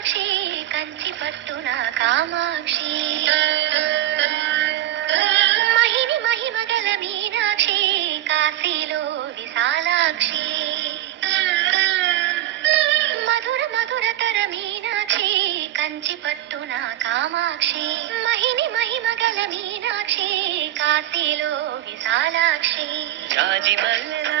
మీనాక్షి కంచి పట్టున కామాక్షి మహిని మహిమగల మీనాక్షి కాశీలో విశాలాక్షి మధుర మధురతర మీనాక్షి కంచి పట్టున కామాక్షి మహిని మహిమగల మీనాక్షి కాశీలో విశాలాక్షి రాజి మల్లెల